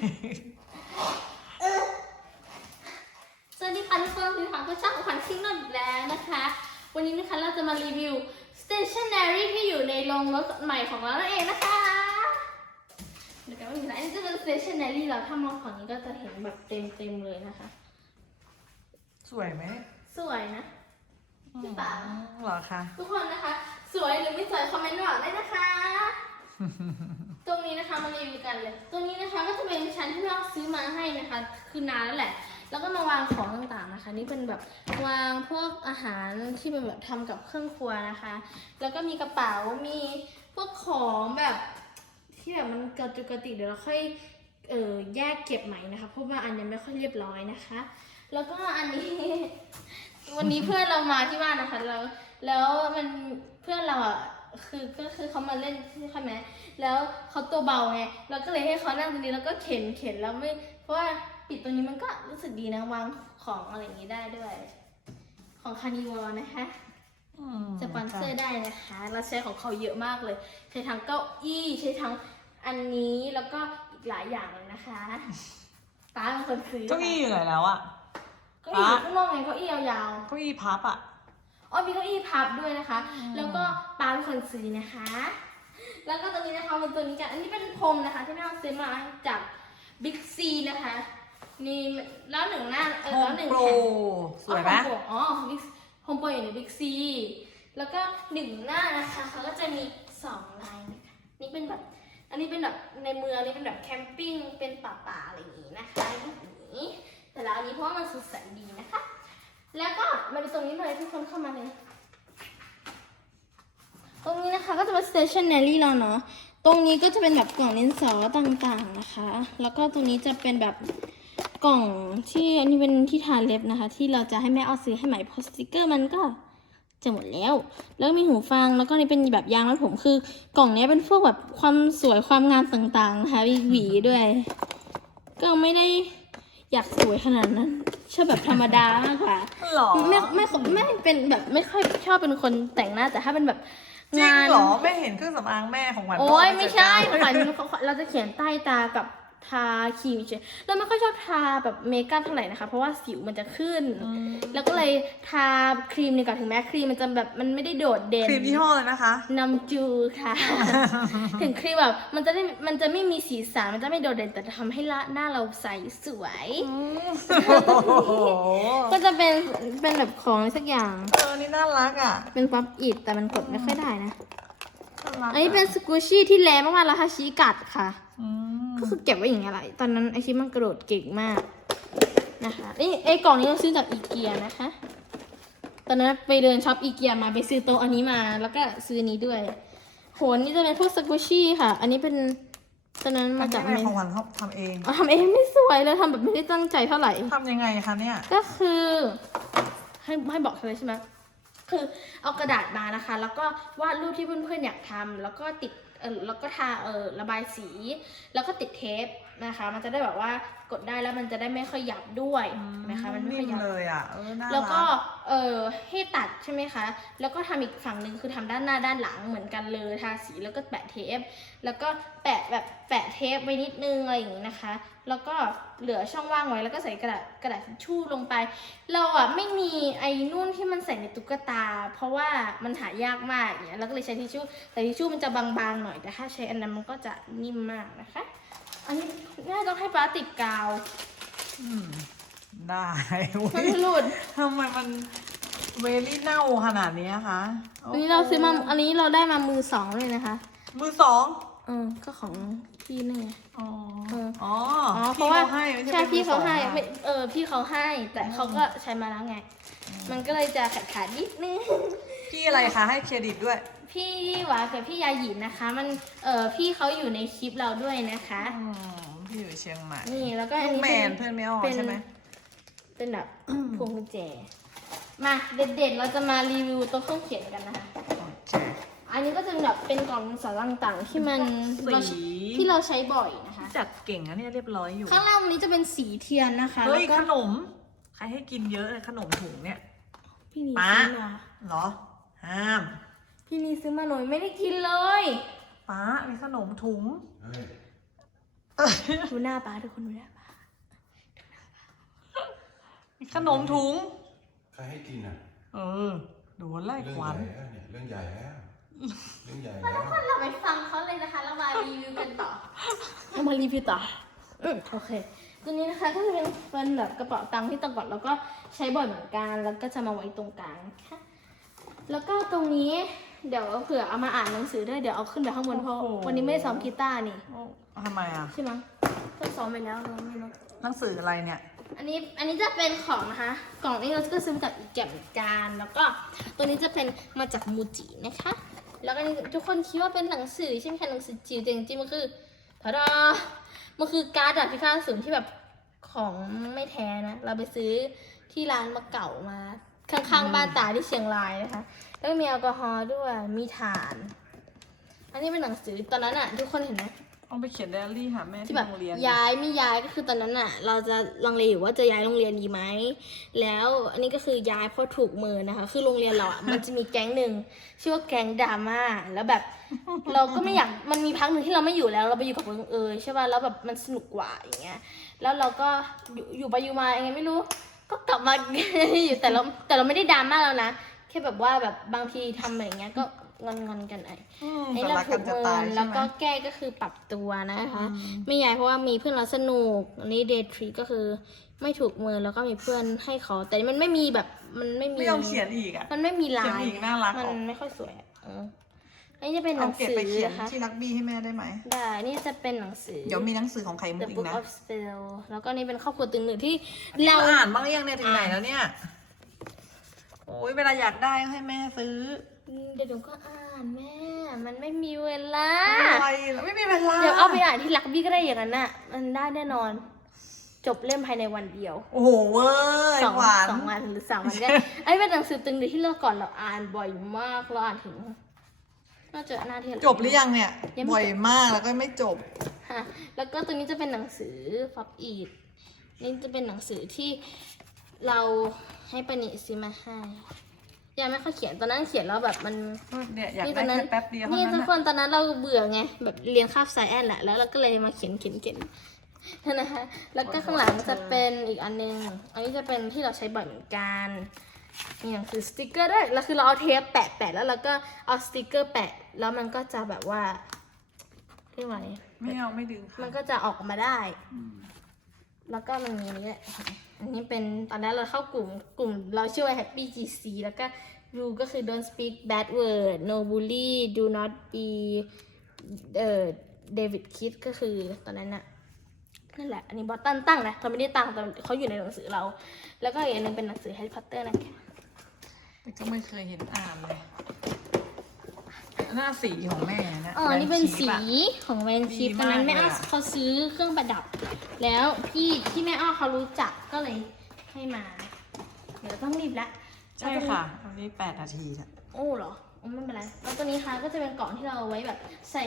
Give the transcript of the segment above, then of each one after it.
สวัสดีค่ะทุกคนคือขวัญก็ช่างของขวัญคิงนอนอีกแล้วนะคะ วันนี้นะคะเราจะมารีวิว stationery ที่อยู่ในโรงรถใหม่ของเรานั่นเองนะคะเดี๋ยวกันว่ามีอะไรอันนี้จะเป็น stationery เราถ้ามองฝั่งนี้ก็จะเห็นแบบเต็มเต็มๆเลยนะคะ สวยไหมสวยนะหรือเปล่าเหรอคะทุกคนนะคะ สวยหรือไม่สวยคอมเมนต์บอกได้นะคะ ตรงนี้นะคะมารีวิวกันเลยตร ชั้นที่เราซื้อมาให้นะคะ คือนานแล้วแหละ แล้วก็มาวางของต่างๆนะคะ นี่เป็นแบบวางพวกอาหารที่เป็นแบบทำกับเครื่องครัวนะคะ แล้วก็มีกระเป๋ามีพวกของแบบที่แบบมันกระจุกกระติกเดี๋ยวเราค่อยเออแยกเก็บใหม่นะคะเพราะว่าอันยังไม่ค่อยเรียบร้อยนะคะ แล้วก็อันนี้ วันนี้เพื่อนเรามาที่บ้านนะคะ แล้วแล้วมันเพื่อนเราอะ คือก็คือเขามาเล่นใช่ไหมแล้วเขาตัวเบาไงเราก็เลยให้เขานั่งตรงนี้แล้วก็เข็นเข็นแล้วไม่ เพราะว่าปิดตรงนี้มันก็รู้สึกดีนะวางของอะไรอย่างนี้ได้ด้วย ของคานิวอนะคะอืมสปอนเซอร์ได้นะคะ เราใช้ของเขาเยอะมากเลย ใช้ทั้งเก้าอี้ใช้ทั้งอันนี้แล้วก็อีกหลายอย่างเลยนะคะป้าเป็นคนซื้อเก้าอี้อยู่ไหนแล้วอะเก้าอี้อยู่ข้างนอกไงเก้าอี้ยาวๆเก้าอี้พับอะ อ๋อมีเก้าอี้พับด้วยนะคะอืมแล้วก็ปาเป็นคนซื้อนะคะ แล้วก็ตัวนี้นะคะเป็นตัวนี้กันอันนี้เป็นพรมนะคะ ที่แม่เอาซื้อมาจากบิ๊กซีนะคะนี่แล้วหนึ่งหน้าเออโฮแล้วมหนึ่งโปรแผ่นสวยไหมอ๋อบิ๊กโฮมโปรอยู่ในบิ๊กซีแล้วก็หนึ่งหน้านะคะเขาก็จะมีสองลายนะคะนี่เป็นแบบอันนี้เป็นแบบในเมืองอันนี้เป็นแบบแคมปิ้งเป็นป่าๆอะไรอย่างนี้นะคะรูปนี้แต่ละอันนี้เพราะว่ามันสดใสดีนะคะ แล้วก็มาดูตรงนี้เลยทุกคนเข้ามาเลย ตรงนี้นะคะก็จะเป็น stationery แล้วเนาะ ตรงนี้ก็จะเป็นแบบกล่องดินสอต่างๆนะคะ แล้วก็ตรงนี้จะเป็นแบบกล่องที่อันนี้เป็นที่ทาเล็บนะคะ ที่เราจะให้แม่เอาซื้อให้ใหม่เพราะสติกเกอร์มันก็จะหมดแล้ว แล้วมีหูฟัง แล้วก็นี่เป็นแบบยางรัดผมคือกล่องเนี้ยเป็นพวกแบบความสวยความงามต่างๆนะคะมีหวีด้วย ก็ไม่ได้ อยากสวยขนาดนั้นชอบแบบธรรมดามากกว่าหรอไม่ไม่ไม่เป็นแบบไม่ค่อยชอบเป็นคนแต่งหน้าแต่ถ้าเป็นแบบจริงงาน เหรอไม่เห็นเครื่องสำอางแม่ของหวานโอ้ยก็ไม่เาใช่จัดขการวัญเราจะเขียนใต้ตากับ ทาครีมเฉยเราไม่ค่อยชอบทาแบบเมคอัพเท่าไหร่นะคะ เพราะว่าสิวมันจะขึ้นอืมแล้วก็เลยทาครีมดีกว่าถึงแม้ครีมมันจะแบบมันไม่ได้โดดเด่นครีมยี่ห้อเลยนะคะนำจูค่ะ ถึงครีมแบบมันจะได้มันจะไม่มีสีสันมันจะไม่โดดเด่นแต่จะทำให้ละหน้าเราใสสวยโอ้โหก็จะเป็นเป็นแบบของอะไรสักอย่างเออนี่น่ารักอะ เป็นป๊อปอิดแต่มันกดไม่ค่อยได้นะน่า รักะอันนี้เป็นสกูชี่ที่แรงมากๆแล้วฮาชิกัดค่ะ อืมก็คือเก็บไว้อย่างเงี้ยแหละตอนนั้นไอชิมันกระโดดเก่งมากนะคะนี่ไอกล่องนี้เราซื้อจากอีเกียนะคะ ตอนนั้นไปเดินช็อปอีเกียมาไปซื้อโต๊ะอันนี้มา แล้วก็ซื้ออันนี้ด้วย โหนี่จะเป็นพวกสกูชี่ค่ะ อันนี้เป็นตอนนั้นอัมานจากนี้เมเป็นนของหวานเขาทำเองเอาทำเองไม่สวยเลยทำแบบไม่ได้ตั้งใจเท่าไหร่ ทำยังไงคะเนี่ย ก็คือ ให้ให้บอกเธอเลยใช่ไหม คือเอากระดาษมานะคะ แล้วก็วาดรูปที่เพื่อนๆอยากทำแล้วก็ติดเออแล้วก็ทาเออระบายสี แล้วก็ติดเทป นะคะ มันจะได้แบบว่ากดได้แล้วมันจะได้ไม่ค่อยหยับด้วยนะคะมันไม่ค่อยหยับเลยอะเออน่ารักแล้วก็เออให้ตัดใช่ไหมคะ แล้วก็ทำอีกฝั่งหนึ่งคือทำด้านหน้าด้านหลังเหมือนกันเลยทาสีแล้วก็แปะเทป แล้วก็แปะแบบแปะเทปไว้นิดนึงอะไรอย่างนี้นะคะ แล้วก็เหลือช่องว่างไว้แล้วก็ใส่กระดาษกระดาษทิชชู่ลงไป เราอะไม่มีไอ้นุ่นที่มันใส่ในตุ๊กตา เพราะว่ามันหายากมากอย่างเงี้ยแล้วก็เลยใช้ทิชชู่แต่ทิชชู่มันจะบางๆหน่อยแต่ถ้าใช้อันนั้นมันก็จะนิ่มมากนะคะ อันนี้น่าต้องให้ป้าติดกาวอืมได้มันไม่หลุดทำไมมันเวลี่เน่าขนาดนี้คะอันนี้เราซื้อมา อันนี้เราได้มามือสองเลยนะคะ มือสองเออ ก็ของพี่นี่ไง อ๋อเอออ๋ออ๋อเพพี่ราะว่าเขาให้ไม่ใช่ใช่เป็นพี่เขาให้มือสองอะไม่เออพี่เขาให้ แต่เขาก็ใช้มาแล้วไง มันก็เลยจะขาดขาดๆนิดนึง พี่อะไรคะให้เครดิตด้วย พี่หวากับพี่ยาหยินนะคะ มันเออพี่เขาอยู่ในคลิปเราด้วยนะคะ อืมพี่อยู่เชียงใหม่นี่แล้วก็อันลูกนี้แมเป็นนเพื่อนไม่ออกเป็นใช่ไหม เป็นแบบ พวงกุญแจ มาเด็ดๆ เราจะมารีวิวตัวเครื่องเขียนกันนะคะ โอเค อันนี้ก็จะแบบเป็นกล่องดินสอต่างๆ ที่มันเราสีที่เราใช้บ่อยนะคะ จัดเก่งนะเนี่ยเรียบร้อยอยู่ ข้างล่างนี้จะเป็นสีเทียนนะคะเฮ้ยแล้วก็ขนม ใครให้กินเยอะเลยขนมถุงเนี่ย พี่นีป๊า ซื้อมาเหรอ ห้าม พี่นีซื้อมาหน่อยไม่ได้กินเลยป้ามีขนมถุงดูหน้าป้าทุกคนดูหน้าป้าขนมถุง ใครให้กินอะ เออโดนไล่เรื่ขใหวัญญ่แล้วเนี่ยเรื่องใหญ่แล้วเรื่องใหญ่แล้วเราไปฟังเขาเลยนะคะแล้วมารีวิวกันต่อเรามารีวิวต่ออืมโอเค ตัวนี้นะคะก็จะเป็นเป็นแบบกระเป๋าตังค์ที่แตะก่อนแล้วก็ใช้บ่อยเหมือนกัน แล้วก็จะมาไว้ตรงกลางนะคะแล้วก็ตรงนี้ เดี๋ยวเผื่อเอามาอ่านหนังสือด้วยเดี๋ยวเอาขึ้นไปข้างบนเพราะวันนี้ไม่ได้ซ้อมกีตาร์นี่โอ้ทำไมอะ ใช่มั้งก็ซ้อมไปแล้วเราไม่รู้ หนังสืออะไรเนี่ย อันนี้อันนี้จะเป็นของนะคะกล่องนี้เราก็ซื้อมาจากอีแกมจานแล้วก็ตัวนี้จะเป็นมาจากมูจินะคะ แล้วก็นี่ทุกคนคิดว่าเป็นหนังสือใช่ไหมคะหนังสือจิ๋วแต่จริงๆมันคือทาดามันคือการ์ดดาบพิฆาตศูนย์ที่แบบของไม่แท้นะ เราไปซื้อที่ร้านมาเก่ามา ข้างๆบ้านตาที่เชียงรายนะคะ แล้วก็มีแอลกอฮอล์ด้วย มีถ่าน อันนี้เป็นหนังสือตอนนั้นอะทุกคนเห็นไหมเอาไปเขียนไดอารี่หาแม่ที่ที่แบบโรงเรียนย้ายไม่ย้ายก็คือตอนนั้นอะเราจะลังเลอยู่ว่าจะย้ายโรงเรียนดีไหม แล้วอันนี้ก็คือย้ายเพราะถูกมือนะคะ คือโรงเรียนเราอะมันจะมีแก๊งหนึ่งชื่อว่าแก๊งดราม่าแล้วแบบ เราก็ไม่อยากมันมีพักหนึ่งที่เราไม่อยู่แล้ว เราไปอยู่กับเอิงเอยใช่ป่ะแล้วแบบมันสนุกกว่าอย่างเงี้ย แล้วเราก็อยู่อยู่ไปอยู่มายังไงไม่รู้ ก็กลับมา อยู่แต่เราแต่เราไม่ได้ดราม่าแล้วนะแค่แบบว่าแบบบางทีทำอะไรอย่างเงี้ยก็งอนงอนๆกันไอ้อืมไอ้แต่เรารักถูกันกจะเมิตายนใช่แล้วไหม ก็แก้ก็คือปรับตัวนะคะ อืม ไม่ย้ายเพราะว่ามีเพื่อนเราสนุกอันนี้เดททรีก็คือไม่ถูกเมินแล้วก็มีเพื่อนให้เขา แต่มันไม่มีแบบมันไม่มี ไม่ยอมเขียนอีกอะ มันไม่มีลาเขียนยอีกน่ารักมันออกไม่ค่อยสวยอะเออ อันนี้จะเป็นหเอานังเก็บสือไปเขียนนะคะ ที่รักบี้ให้แม่ได้ไหม ได้นี่จะเป็นหนังสือ เดี๋ยวมีหนังสือของไข่มุ The กอี Book กนะ of Spell แล้วก็นี่เป็นครอบครัวตึงหนึ่งที่เราเราอ่านบ้างหรือยังเนี่ยถึงไหนแล้วเนี่ย โอ้ยเวลาอยากได้ก็ให้แม่ซื้อเดี๋ยวหนูก็อ่านแม่ มันไม่มีเวลา อะไรแล้วไม่มีเวลาเดี๋ยวเอาไปอ่านที่ลักบี้ก็ได้อย่างนั้นน่ะ มันได้แน่นอน จบเล่มภายในวันเดียวโอ้โหเว้ยสองหวานสองวันหรือสามวันก็ไอ้เป็นหนังสือตึงเดียวที่เราก่อนเราอ่านบ่อยมากเราอ่านถึง น่าจะหน้าที่ะไจบหรือยังเนี่ยยังไม่บ่อยมากแล้วก็ไม่จบฮะแล้วก็ตัวนี้จะเป็นหนังสือฟับอีดนี่จะเป็นหนังสือที่เราให้ปานิซื้อมาให้ยังไม่ค่อยเขียนตอนนั้นเขียนแล้วแบบมัน เนี่ยอยากนี่ตได้อนนั้นแค่แป๊บเดียวเท่านี่นั้นทุกนะคนตอนนั้นเราเบื่อไงแบบเรียนคาบไซแอนแหละแล้วเราก็เลยมาเขียนเขียนเขียนนั่นนะคะแล้วก็ข้างหลังจะเป็นอีกอันนึงอันนี้จะเป็นที่เราใช้บ่อยเหมือนกันมีหนังสือสติกเกอร์ด้วยแล้วคือเราเอาเทปแปะแปะแล้วเราก็เอาสติกเกอร์แปะ แล้วมันก็จะแบบว่าเรียกว่าไงไม่เอาไม่ดึงมัค่ะนก็จะออกมาได้ แล้วก็มันมีอันนี้ด้วยอันนี้เป็นตอนนั้นเราเข้ากลุ่มกลุ่มเราชื่อว่า Happy GC แล้วก็ rule ก็คือ don't speak bad word no bully do not be เอ่อ David Kidd ก็คือตอนนั้นน่ะนั่นแหละ อันนี้บอสตันตั้งนะเราไม่ได้ตั้งแต่เขาอยู่ในหนังสือเรา แล้วก็อีกอันหนึงเป็นหนังสือ Harry Potter นะคะแต่ก็ไม่เคยเห็นอ่านเลย หน้าสีของแม่นะอ๋ออันนี้เป็นสีแบรนด์ชีพอะของแวนชิปดีตอนนั้นมากแม่อ้อเลยอะเขาซื้อเครื่องประดับ แล้วพี่ที่แม่อ้อเขารู้จักก็เลยให้มา เดี๋ยวต้องรีบละใช่ค่ะอันนี้แปดนาทีจ้ะโอ้เหรอโอ้ไม่เป็นไรแล้วตัวนี้ค่ะก็จะเป็นกล่องที่เราเอาไว้แบบ ใส่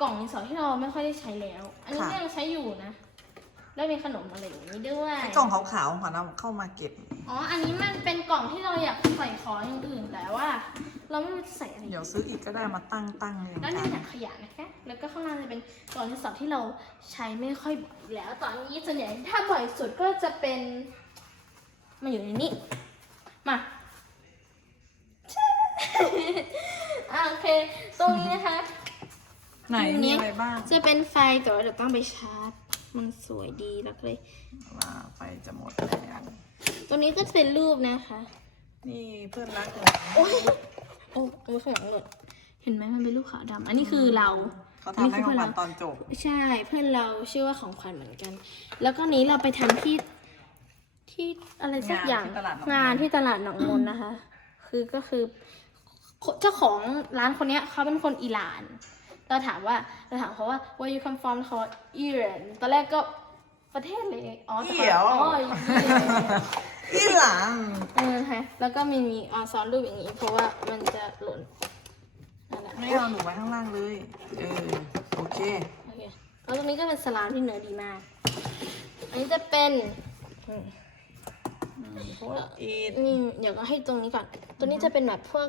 กล่องดินสอที่เราไม่ค่อยได้ใช้แล้ว อันนี้ก็ยังใช้อยู่นะ แล้วมีขนมอะไรอย่างนี้ด้วยไอ้กล่องขาวๆของเราเข้ามาเก็บ อ๋อ อันนี้มันเป็นกล่องที่เราอยากใส่ของอย่างอื่นแต่ว่า เราไม่รู้จะใส่อะไรเดี๋ยวซื้ออีกก็ได้มาตั้งตั้งเรียงแล้วกันี่นเป็นถังขยะนะคะ แล้วก็ข้างล่างจะเป็นกล่องดินสอที่เราใช้ไม่ค่อยบ่อยอยู่แล้ว ตอนนี้ส่วนใหญ่ถ้าบ่อยสุดก็จะเป็นมาอยู่ในนี้ มา อะโอเค ตรงนี้นะคะ ไหนอันนี้มีอะไรบ้างจะเป็นไฟแต่ว่าเดี๋ยวต้องไปชาร์จ มันสวยดีแล้วก็เลย ว่าไฟจะหมดแล้ว ตรงนี้ก็จะเป็นรูปนะคะ นี่เพื่อนรักของ โอ้ย โอ้โอ้ยข้างหลังหลุดเห็นไหมมันเป็นรูปขาวดำอันนี้คือเรา เขาทำให้ของขวัญตอนจบ ใช่เพื่อนเราชื่อว่าของขวัญเหมือนกัน แล้วก็นี้เราไปทำที่ที่อะไรสักอย่างงานที่ตลาดหนองมน งานที่ตลาดหนองมนนะคะ คือก็คือเจ้าของร้านคนเนี้ยเขาเป็นคนอิหร่าน เราถามว่าเราถามเขาว่า where you come from เขาอิหร่านตอนแรกก็ประเทศเลยอ๋อแต่เหี่ยวอ๋อ อิหร่านอีหลังเออฮะแล้วก็มีมีอ่าซ้อนรูปอย่างนี้ เพราะว่ามันจะหล่นนั่นแหละไม่เอาหนูไว้ข้างล่างเลย เออ โอเค โอเคแล้วตรงนี้ก็เป็นสลามที่เนื้อดีมาก อันนี้จะเป็นอืมโพสอีทนี่เดี๋ยวก็ให้ตรงนี้ก่อน ตัวนี้จะเป็นแบบพวก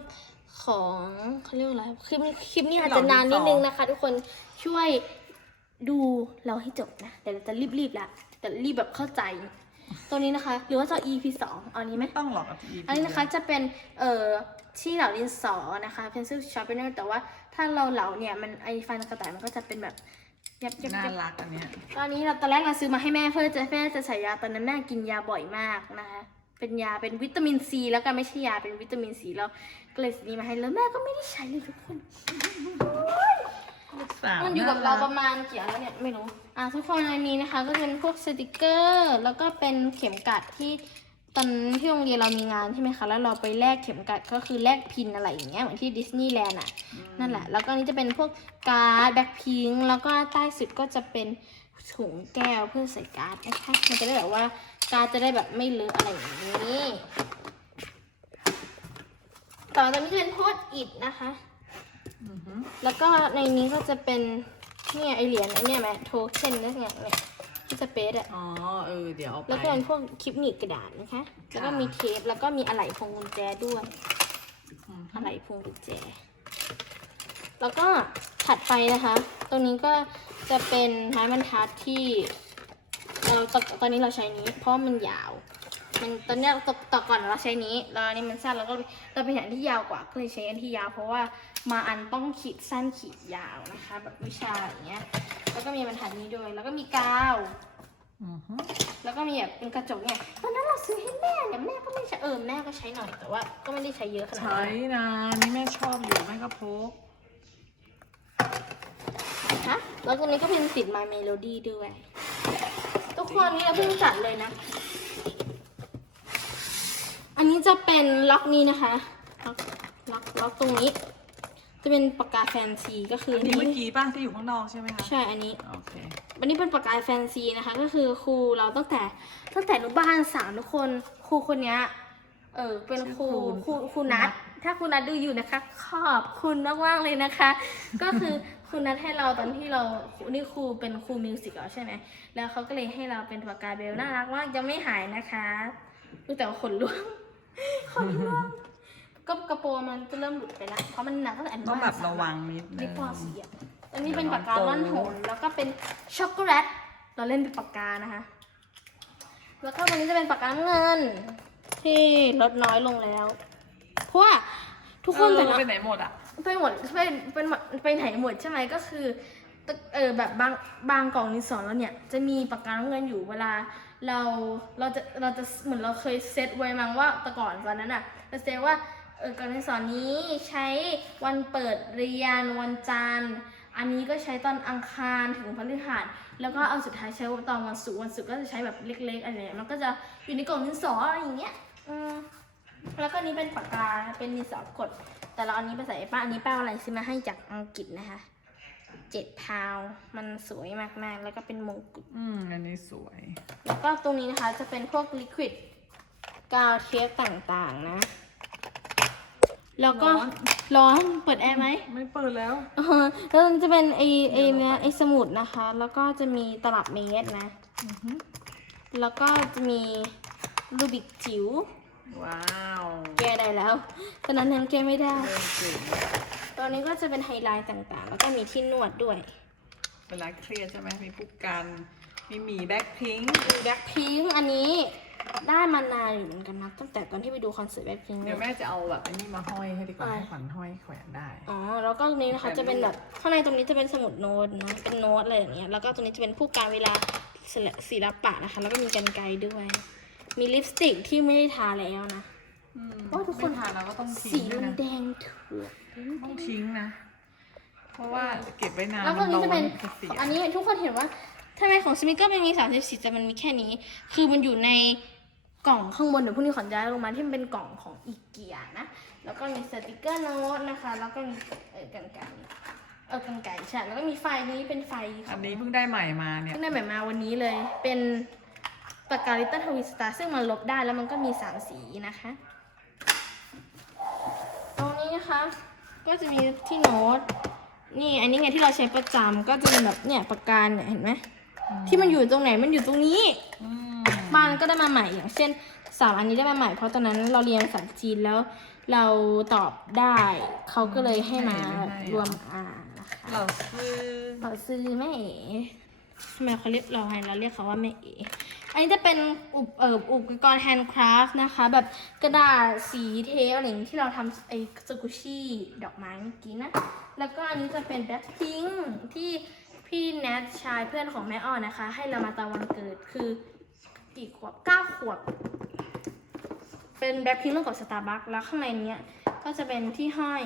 ของเขาเรียกว่าอะไร คลิปคลิปนี้อาจจะนานนิดนึงนะคะ ทุกคนช่วยดูเราให้จบนะ แต่เราจะรีบๆละแต่รีบแบบเข้าใจ ตัวนี้นะคะ หรือว่าจะ EP สองเอาอันนี้ไหมไม่ต้องหรอกกับ EP อันนี้นะคะจะเป็นเอ่อที่เหลาดินสอนะคะ pencil sharpener แต่ว่าถ้าเราเหลาเนี่ยมันไอฟันกระต่ายมันก็จะเป็นแบบยับยับน่ายับรักอันเนี้ยตอนนี้เราตอนแรกเราซื้อมาให้แม่เพื่อจะแม่จะใส่ยาตอนนั้นแม่กินยาบ่อยมากนะคะ เป็นยาเป็นวิตามินซีแล้วก็ไม่ใช่ยาเป็นวิตามินซีแล้วก็เลยซื้อนี้มาให้แล้วแม่ก็ไม่ได้ใช้เลยทุกคน ลูกสาวมันอยู่กับเราน่ประมาณกี่อันแล้วเนี่ยไม่รู้อะทุกคนอันนี้นะคะ ก็จะเป็นพวกสติกเกอร์ แล้วก็เป็นเข็มกัดที่ตอนที่โรงเรียนเรามีงานใช่ไหมคะ แล้วเราไปแลกเข็มกัดก็คือแลกพินอะไรอย่างเงี้ยเหมือนที่ดิสนีย์แลนด์อะ นั่นแหละ แล้วก็อันนี้จะเป็นพวกการ์ดแบ็คพิงแล้วก็ใต้สุดก็จะเป็นถุงแก้วเพื่อใส่การ์ดนะคะ มันจะได้แบบว่าการ์ดจะได้แบบไม่เลอะอะไรอย่างนี้ ต่อจากนี้จะเป็นโพสต์อิดนะคะอือหือ แล้วก็ในนี้ก็จะเป็นเนี่ยไอเหรียญไอเนี่ยไหมโทเค็นนี่ไงเนี่ยที่สเปซอะอ๋อเออเดี๋ยวเอาไปแล้วก็เป็นพวกคลิปหนีบกระดาษนะคะ แล้วก็มีเทปแล้วก็มีอะไหล่พวงกุญแจด้วยอืมอะไหล่พวงกุญแจ แล้วก็ถัดไปนะคะ ตรงนี้ก็จะเป็นไม้บรรทัดที่เราตตอนนี้เราใช้นี้เพราะมันยาว มันตอนเนี้ยตต่อก่อนเราใช้นี้แล้วอันนี้มันสั้นแล้วก็เราไปหาที่ยาวกว่าก็เลยใช้อันที่ยาว เพราะว่ามาอันต้องขีดสั้นขีดยาวนะคะ แบบวิชาอย่างเงี้ย แล้วก็มีบรรทัดนี้ด้วย แล้วก็มีกาวอือหือแล้วก็มีแบบเป็นกระจกเนี่ยตอนนั้นเราซื้อให้แม่เนี่ยแม่ก็ไม่ใช้เออแม่ก็ใช้หน่อยแต่ว่า ก็ไม่ได้ใช้เยอะขนาดใช้นั้นนะนี่แม่ชอบอยู่แม่ก็พกนะคะแล้วตรงนี้ก็เป็นติด My Melody ด้วย ทุกคนนี่เราเพิ่งจัดเลยนะอันนี้ จะเป็นล็อกนี้นะคะล็อกล็อกล็อกตรงนี้ จะเป็นปากกาแฟนซีก็คืออันนี้เมื่อกี้ป้าที่อยู่ข้างนอกใช่ไหมคะใช่อันนี้ โอเควันนี้เป็นปากกาแฟนซีนะคะ ก็คือครูเราตั้งแต่ตั้งแต่อนุบาลสามทุกคนครูคนเนี้ยเออเป็นครูครูครูนัทถ้าครูนัทดูอยู่นะคะ ขอบคุณมากๆเลยนะคะ ก็คือครูนัทให้เราตอนที่เรานี่ครูเป็นครูมิวสิกแล้วใช่ไหมแล้วเขาก็เลยให้เราเป็นปากกาเบลน่ารักมากยังไม่หายนะคะรู้แต่ว่าขนร่ว งขนร่วงก็กระโปรงมันจะเริ่มหลุดไปแล้วเพราะมันหนักตั้งแต่อนุต้องบาลแบบสามระวังนิดนึนี่งปอสีอะอันนี้เป็นปากกาล่อนโหนแล้วก็เป็นช็อกโกแลตเราเล่นเป็นปากกานะคะ แล้วก็วันนี้จะเป็นปากกาน้ำเงิน ที่ลดน้อยลงแล้ว เพราะว่าทุกคนเอแต่อละ ไปไหนหมดอะ ไปหมดไปไปหมดไปไหนหมดใช่ไหมก็คือเออแบบบางบางกล่องดินสอแล้วเนี่ย จะมีปากกาน้ำเงินอยู่เวลา เราเราจะเราจะเหมือนเราเคยเซตไว้มั้งว่าแต่ก่อนตอนนั้นอะเราเซตว่าเออกล่องดินสอนนี้ใช้วันเปิดเรียนวันจันทร์อันนี้ก็ใช้ตอนอังคารถึงพฤหัสแล้วก็เอาสุดท้ายใช้ตอนวันศุกร์วันศุกร์ก็จะใช้แบบเล็ก ๆอะไรเงี้ยมันก็จะอยู่ในกล่องดินสออะไรอย่างเงี้ยอืมแล้วก็นี้เป็นปากกาเป็นดินสอกด แต่เราอันนี้ไปใส่ป้าอันนี้ป้าอาอะไรซื้อมาให้จากอังกฤษนะคะ เจ็ดพาวด์มันสวยมากๆ แล้วก็เป็นมงกุฎ อืม อันนี้สวย แล้วก็ตรงนี้นะคะจะเป็นพวกลิควิดกาวเทปต่างๆนะ แล้วก็ร้อน ร้อนเปิดแอร์ไหม ไม่เปิดแล้ว เออแล้วมันจะเป็นไอไอเนี้ยไอสมุดนะคะ แล้วก็จะมีตลับเมตรนะ อือหือแล้วก็จะมีรูบิกจิ๋วว้าวแก้ได้แล้วตอนนั้นยังแก้ไม่ได้เริ่มเก่ง ตอนนี้ก็จะเป็นไฮไลท์ต่างๆ แล้วก็มีที่นวดด้วย เวลาเครียดใช่ไหมมีผู้กัน มีหมีแบ็คพิงค์มีแบ็คพิงอันนี้ได้มานานอยู่เหมือนกันนะตั้งแต่ตอนที่ไปดูคอนเสิร์ตแบ็คพิงเดี๋ยวแม่จะเอาแบบอันนี้มาห้อยให้ดีกว่าอะไรให้ขวัญห้อยแขวนได้ อ๋อแล้วก็ตรงนี้นะคะแบบจะเป็นแบบข้างในตรงนี้จะเป็นสมุดโน้ตนะเป็นโน้ตอะไรอย่างเงี้ยแล้วก็ตรงนี้จะเป็นผู้การเวลาศิลศิลปะนะคะ แล้วก็มีกันไกรด้วย มีลิปสติกที่ไม่ได้ทาแล้วนะ อืมโอ้ยทุกคนไม่ทานแล้วก็ต้องสีทิ้งด้วมัยนนะแดงถูกต้องทิ้งนะ เพราะว่าเก็บไว้นานแล้วตรงนี้จะเป็น มัร้อจะเสีย อันนี้ทุกคนเห็นว่าทำไมของสมิเกอร์มันมีสามสิบสี่แต่มันมีแค่นี้ คือมันอยู่ในกล่องข้างบนเดี๋ยวพรุ่งนี้ขอนย้ายลงมาที่มันเป็นกล่องของอีเกียนะ แล้วก็มีสติกเกอร์โน้ตนะคะ แล้วก็มีเออกันไก่เออกันไก่ใช่แล้วก็มีไฟนี้เป็นไฟขอัอนง นี้เพิ่งได้ใหม่มาเนี่ยเพิ่งได้แบบมาวันนี้เลย เป็นปากกาลิตเติ้ลทวิสตาซึ่งมันลบได้แล้วมันก็มีสามสีนะคะตรง นี้นะคะ ก็จะมีที่โน้ต นี่อันนี้ไงที่เราใช้ประจำก็จะเป็นแบบเนี่ยปากกาเนี่ยเห็นไหมที่มันอยู่ตรงไหนมันอยู่ตรงนี้ อืมบ้านก็ได้มาใหม่อย่างเช่นสามอันนี้ได้มาใหม่เพราะตอนนั้นเราเรียนภาษาจีนแล้วเราตอบได้ เขาก็เลยให้มารวมอ่านนะคะเราซื้อ เราซื้อแม่เอ๋ ทำไมเขาเรียกเราให้เราเรียกเขาว่าแม่เอ๋อันนี้จะเป็นอุปเอ่ออุปกรณ์แฮนด์คราฟต์นะคะ แบบกระดาษสีเทปอะไรอย่างที่เราทำไอ้สกุชี่ดอกไม้เมื่อกี้นะ แล้วก็อันนี้จะเป็นแบ็คพิงที่พี่แนทชายเพื่อนของแม่อ้อนะคะ ให้เรามาตอนวันเกิดคือกี่ขวบเก้าขวบ เป็นแบ็คพิงร่วมกับสตาร์บัคแล้วข้างในเนี้ยก็จะเป็นที่ห้อย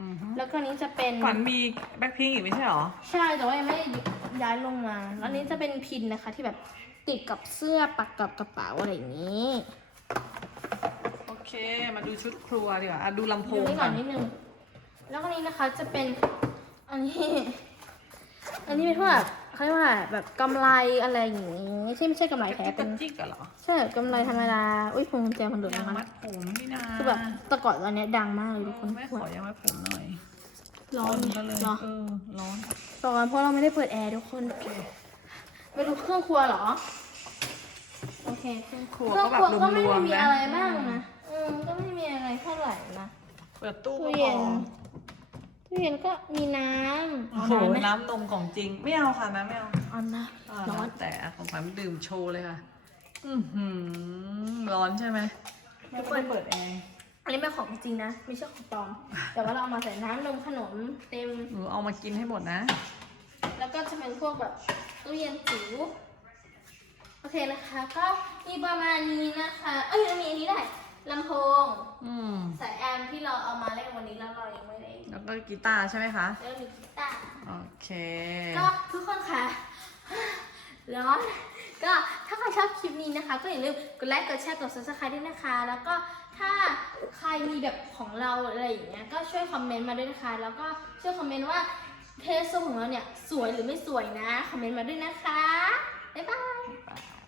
อือฮึแล้วก็อันนี้จะเป็นขวัญมีแบ็คพิงอีกไม่ใช่หรอ ใช่แต่ว่ายังไม่ได้ย้ายลงมา แล้วอันนี้จะเป็นพินนะคะที่แบบติดกับเสื้อปักกับกระเป๋าอะไรอย่างนี้โอเค มาดูชุดครัวดีกว่าอะดูลำโพดูงไว้ก่ก่ออนนนิดนึง แล้วก็นี้นะคะจะเป็นอันนี้ อันนี้เป็นพวกแบบ เขาเรียกว่าแบบกำไรอะไรอย่างนี้ที่ไม่ใช่กำไรแท้เป็เป็นนจิ๊กเหรอใช่กำไรธรรมดาอุ้ยพวงกุญแจมันหลุดยางนะคะมัดผมนี่นาคือแบบแตะกอนตอนเนี้ยดังมากเลยทุกคนไม่ขอยางมัดผมหน่อยร้อนก็เลยเหรอเออร้อนร้อนเพราะเราไม่ได้เปิดแอร์ทุกคนไปดูเครื่องครัวเหรอโอเคเครื่องครัวเครื่ก็องแบคบรัวก็ไม่รวได้มมีๆนะอะไรบ้างนะอืมก็ไม่มีอะไรเท่าไหร่นะเปิดตู้ตู้ก็เย็พนอ ตู้เย็นก็มีน้ำโอ้เอาโหน้ำไหมน้ำนมของจริง ไม่เอาค่ะน้ำไม่เอาเอานะอ่าร้อนแต่ของขวัญดื่มโชว์เลยค่ะ อือหือร้อนใช่ไหมไม่ได้เปิดแอร์อันนี้เป็นของจริงนะไม่ใช่ของปลอม แต่ว่าเราเอามาใส่น้ำนมขนมเต็ม หนูเอามากินให้หมดนะ แล้วก็จะเป็นพวกแบบตู้เย็นจิ๋วโอเคนะคะ ก็มีประมาณนี้นะคะ เอ้ยมีอันนี้ได้ลำโพงอืม สายแอมที่เราเอามาเล่นวันนี้แล้วเรายังไม่ได้ แล้วก็กีตาร์ใช่ไหมคะ แล้วมีกีตาร์โอเค ก็ทุกคนค่ะร้อนก็ถ้าใครชอบคลิปนี้นะคะ ก็อย่าลืมกดไลค์กดแชร์กด subscribe ด้วยนะคะ แล้วก็ถ้าใครมีแบบของเราอะไรอย่างเงี้ยก็ช่วยคอมเมนต์มาด้วยนะคะ แล้วก็ช่วยคอมเมนต์ว่าเทสโซของเราเนี่ยสวยหรือไม่สวยนะ คอมเมนต์มาด้วยนะคะบ๊ายบาย